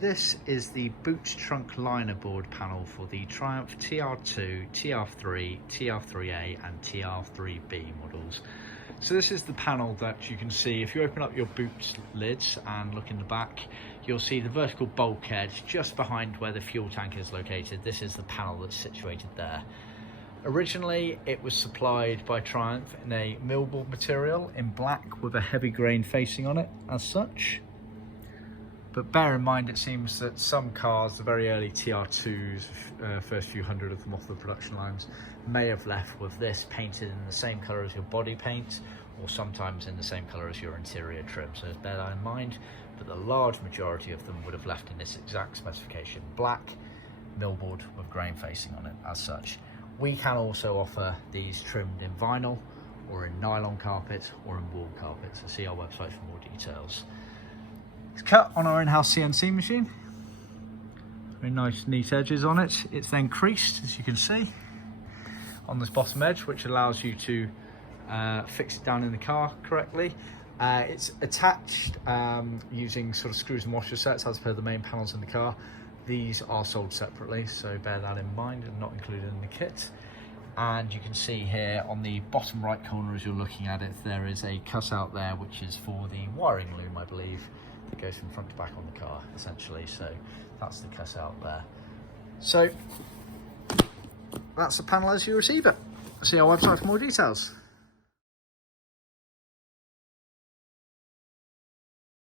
this is the boot trunk liner board panel for the Triumph TR2, TR3, TR3A and TR3B models. So this is the panel that you can see if you open up your boot lids and look in the back. You'll see the vertical bulkhead just behind where the fuel tank is located. This is the panel that's situated there. Originally it was supplied by Triumph in a Millboard material in black with a heavy grain facing on it as such. But bear in mind, it seems that some cars, the very early TR2s, first few hundred of them off the production lines, may have left with this painted in the same colour as your body paint, or sometimes in the same colour as your interior trim. So bear that in mind, but the large majority of them would have left in this exact specification, black, Millboard with grain facing on it as such. We can also offer these trimmed in vinyl, or in nylon carpet, or in wool carpet, so see our website for more details. It's cut on our in-house CNC machine. Very nice neat edges on it. It's then creased, as you can see, on this bottom edge, which allows you to fix it down in the car correctly. It's attached using sort of screws and washer sets as per the main panels in the car. These are sold separately, so bear that in mind and not included in the kit. And you can see here on the bottom right corner as you're looking at it, there is a cutout there which is for the wiring loom, I believe. It goes from front to back on the car essentially, so that's the cutout there. So that's the panel as you receive it. See our website for more details.